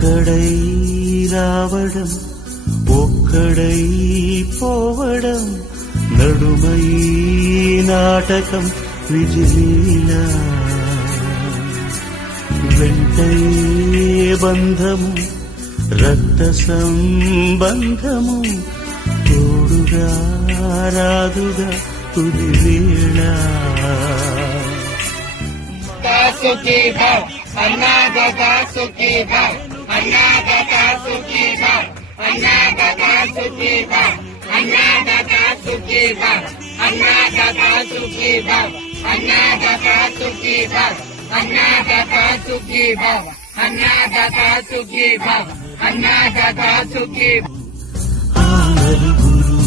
ఒక్కడై రావడం ఒక్కడై పోవడం నడుమై నాటకం విజిలీలా వెంటయే బంధము రక్త సంబంధము తోడుగా రాదుగా తుది వేళ సుఖీ భవ్ అన్నదాత సుఖీ భవ్ అన్నదాత సుఖీ భవ్ అన్నదాత సుఖీ భవ్ అన్నదాత సుఖీ భవ్ అన్నదాత సుఖీ భవ్ అన్నదాత సుఖీ భవ్ అన్నదాత సుఖీ భవ్ అన్నదాత సుఖీ భవ్ అన్నదాత సుఖీ ఆ నలుగురు